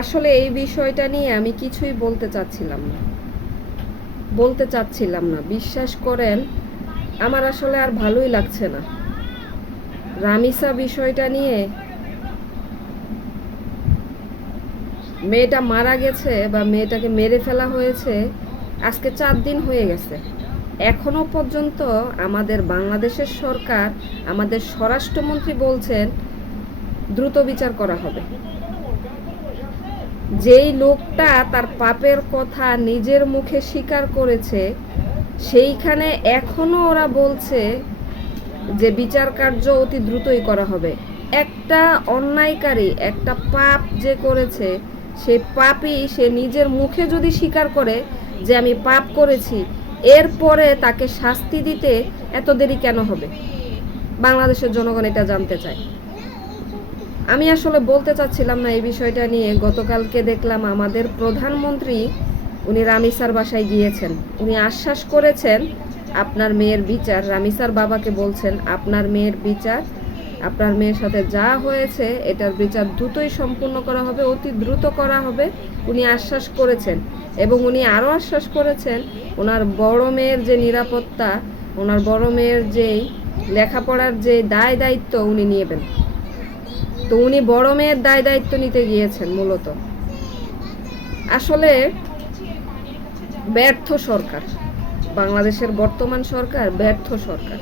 আসলে এই বিষয়টা নিয়ে আমি কিছুই বলতে চাচ্ছিলাম না বিশ্বাস করেন। আমার আসলে আর ভালোই লাগছে না রামিসা বিষয়টা নিয়ে। মেয়েটা মারা গেছে বা মেয়েটাকে মেরে ফেলা হয়েছে আজকে 4 দিন হয়ে গেছে। এখনো পর্যন্ত আমাদের বাংলাদেশের সরকার, আমাদের স্বরাষ্ট্রমন্ত্রী বলছেন দ্রুত বিচার করা হবে। যেই লোকটা তার পাপের কথা নিজের মুখে স্বীকার করেছে, সেইখানে এখনো ওরা বলছে যে বিচার কার্য অতি দ্রুতই করা হবে। একটা অন্যায়কারী, একটা পাপ যে করেছে, সেই পাপই সে নিজের মুখে যদি স্বীকার করে যে আমি পাপ করেছি, এরপরে তাকে শাস্তি দিতে এত দেরি কেন হবে? বাংলাদেশের জনগণ এটা জানতে চায়। আমি আসলে বলতে চাচ্ছিলাম না এই বিষয়টা নিয়ে। গতকালকে দেখলাম আমাদের প্রধানমন্ত্রী উনি রামিসার বাসায় গিয়েছেন। উনি আশ্বাস করেছেন আপনার মেয়ের বিচার, রামিসার বাবাকে বলছেন আপনার মেয়ের বিচার, আপনার মেয়ের সাথে যা হয়েছে এটার বিচার দ্রুতই সম্পূর্ণ করা হবে, অতি দ্রুত করা হবে। উনি আশ্বাস করেছেন এবং উনি আরও আশ্বাস করেছেন ওনার বড় মেয়ের যে নিরাপত্তা, ওনার বড় মেয়ের যেই লেখাপড়ার যে দায় দায়িত্ব উনি নেবেন। তো উনি বড় মেয়ের দায় দায়িত্ব নিতে গিয়েছেন মূলত। আসলে ব্যর্থ সরকার, বাংলাদেশের বর্তমান সরকার ব্যর্থ সরকার।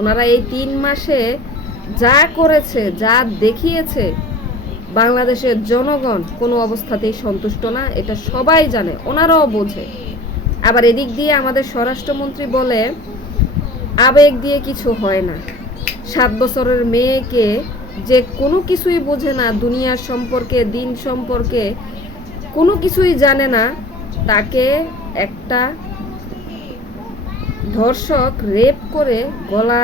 ওনারা এই 3 মাসে যা করেছে, যা দেখিয়েছে, বাংলাদেশের জনগণ কোনো অবস্থাতেই সন্তুষ্ট না, এটা সবাই জানে, ওনারাও বোঝে। আবার এদিক দিয়ে আমাদের স্বরাষ্ট্রমন্ত্রী বলে আবেগ দিয়ে কিছু হয় না। 7 বছরের মেয়েকে যে কোনো কিছুই বোঝে না, দুনিয়ার সম্পর্কে, দিন সম্পর্কে কোনো কিছুই জানে না, তাকে একটা ধর্ষক রেপ করে গলা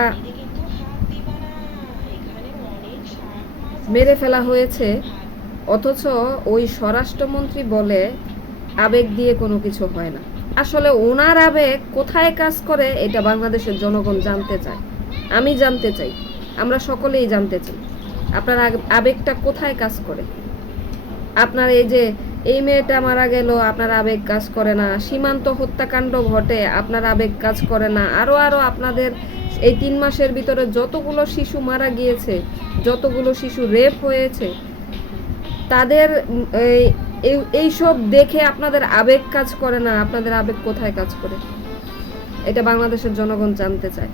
মেরে ফেলা হয়েছে। অথচ ওই স্বরাষ্ট্রমন্ত্রী বলে আবেগ দিয়ে কোনো কিছু হয় না। আসলে ওনার আবেগ কোথায় কাজ করে এটা বাংলাদেশের জনগণ জানতে চায়, আমি জানতে চাই, আমরা সকলেই জানতে চাই আপনার আবেগটা কোথায় কাজ করে। আপনার এই যে এই মেয়েটা মারা গেল, আপনার আবেগ কাজ করে না। সীমান্ত হত্যাকাণ্ড ঘটে, আপনার আবেগ কাজ করে না। আরও আপনাদের এই 3 মাসের ভিতরে যতগুলো শিশু মারা গিয়েছে, যতগুলো শিশু রেপ হয়েছে, তাদের এইসব দেখে আপনাদের আবেগ কাজ করে না। আপনাদের আবেগ কোথায় কাজ করে এটা বাংলাদেশের জনগণ জানতে চায়।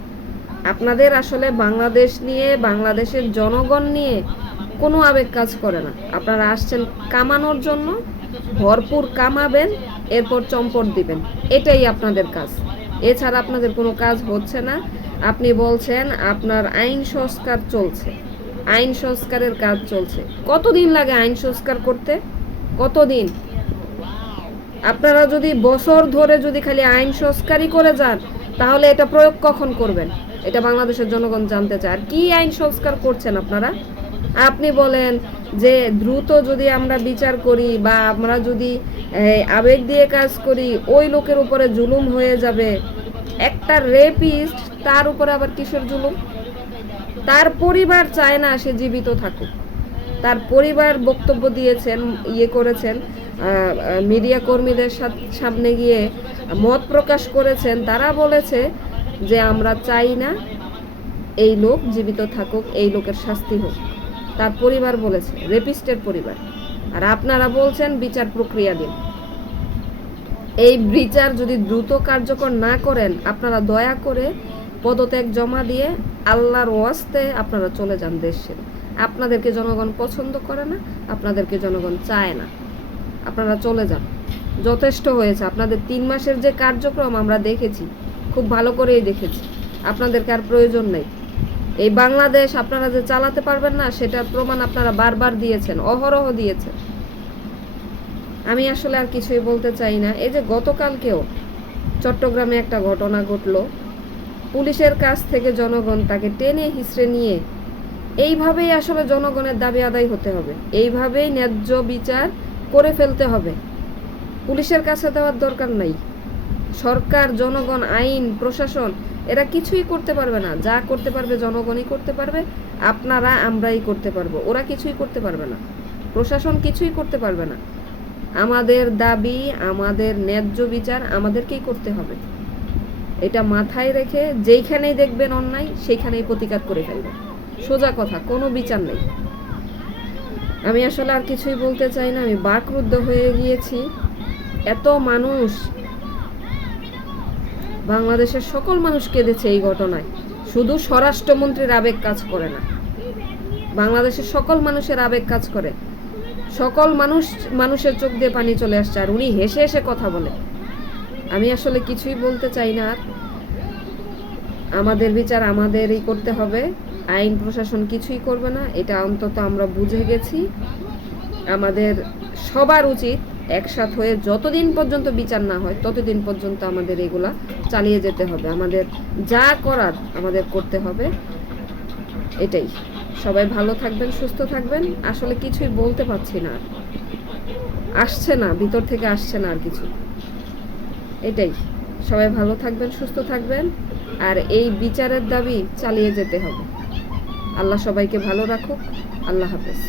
আপনাদের আসলে বাংলাদেশ নিয়ে, বাংলাদেশের জনগণ নিয়ে কোনো আবেগ কাজ করে না। আপনারা আসছেন কামানোর জন্য, ভরপুর কামাবেন, এরপর চম্পট দিবেন, এটাই আপনাদের কাজ। এছাড়া আপনাদের কোনো কাজ হচ্ছে না। আপনি বলছেন আপনার আইন সংস্কার চলছে, আইন সংস্কারের কাজ চলছে। কতদিন লাগে আইন সংস্কার করতে? কতদিন? আপনারা যদি বছর ধরে যদি খালি আইন সংস্কারই করে যান, তাহলে এটা প্রয়োগ কখন করবেন? এটা বাংলাদেশের জনগণ জানতে চায়। আর কি আইন সংস্কার করছেন আপনারা? আপনি বলেন যে দ্রুত যদি আমরা বিচার করি বা আমরা যদি আবেগ দিয়ে কাজ করি, ওই লোকের উপরে জুলুম হয়ে যাবে। একটা রেপিস্ট, তার উপরে আবার কিসের জুলুম? তার পরিবার চায় না সে জীবিত থাকুক। তার পরিবার বক্তব্য দিয়েছেন, করেছেন, মিডিয়া কর্মীদের সামনে গিয়ে মত প্রকাশ করেছেন। তারা বলেছে যে আমরা চাই না এই লোক জীবিত থাকুক, এই লোকের শাস্তি হোক। তার পরিবার বলেছে, রেপিস্টের পরিবার। আর আপনারা বলছেন বিচার প্রক্রিয়া দিন। এই বিচার যদি দ্রুত কার্যকর না করেন, আপনারা দয়া করে পদত্যাগ জমা দিয়ে আল্লাহর ওয়াস্তে আপনারা চলে যান দেশ ছেড়ে। আপনাদেরকে জনগণ পছন্দ করে না, আপনাদেরকে জনগণ চায় না, আপনারা চলে যান। যথেষ্ট হয়েছে। আপনাদের 3 মাসের যে কার্যক্রম আমরা দেখেছি, খুব ভালো করেই দেখেছি। আপনাদেরকে আর প্রয়োজন নেই। এই বাংলাদেশ আপনারা যে চালাতে পারবেন না, সেটার প্রমাণ আপনারা বারবার দিয়েছেন, অহরহ দিয়েছেন। আমি আসলে আর কিছুই বলতে চাই না। এই যে গতকালকেও চট্টগ্রামে একটা ঘটনা ঘটলো, পুলিশের কাছ থেকে জনগণ তাকে টেনে হিঁচড়ে নিয়ে, এইভাবেই আসলে জনগণের দাবি আদায় হতে হবে, এইভাবেই ন্যায্য বিচার করে ফেলতে হবে। পুলিশের কাছে দেওয়ার দরকার নাই। সরকার, জনগণ, আইন, প্রশাসন এরা কিছুই করতে পারবে না। যা করতে পারবে জনগণই করতে পারবে, আপনারা আমরাই করতে পারবো, ওরা কিছুই করতে পারবে না। প্রশাসন কিছুই করতে পারবে না। আমাদের দাবি, আমাদের ন্যায্য বিচার আমাদেরকেই করতে হবে। এটা মাথায় রেখে যেইখানেই দেখবেন অন্যায় সেইখানেই প্রতিকার করে ফেলবেন। সোজা কথা, কোনো বিচার নেই। আমি আসলে আর কিছুই বলতে চাই না, আমি বাকরুদ্ধ হয়ে গিয়েছি। এত মানুষ, বাংলাদেশের সকল মানুষ কেঁদেছে এই ঘটনায়। শুধু স্বরাষ্ট্রমন্ত্রীর আবেগ কাজ করে না, বাংলাদেশের সকল মানুষের আবেগ কাজ করে। সকল মানুষের চোখ দিয়ে পানি চলে আসছে, আর উনি হেসে হেসে কথা বলে। আমি আসলে কিছুই বলতে চাই না আর। আমাদের বিচার আমাদেরই করতে হবে, আইন প্রশাসন কিছুই করবে না, এটা অন্তত আমরা বুঝে গেছি। আমাদের সবার উচিত একসাথ হয়ে যতদিন পর্যন্ত বিচার না হয় ততদিন পর্যন্ত আমাদের এগুলা চালিয়ে যেতে হবে। আমাদের যা করার আমাদের করতে হবে, এটাই। সবাই ভালো থাকবেন, সুস্থ থাকবেন। আসলে কিছুই বলতে পারছি না, আসছে না, ভিতর থেকে আসছে না আর কিছু। এটাই। সবাই ভালো থাকবেন, সুস্থ থাকবেন, আর এই বিচারের দাবি চালিয়ে যেতে হবে। আল্লাহ সবাইকে ভালো রাখুক। আল্লাহ হাফেজ।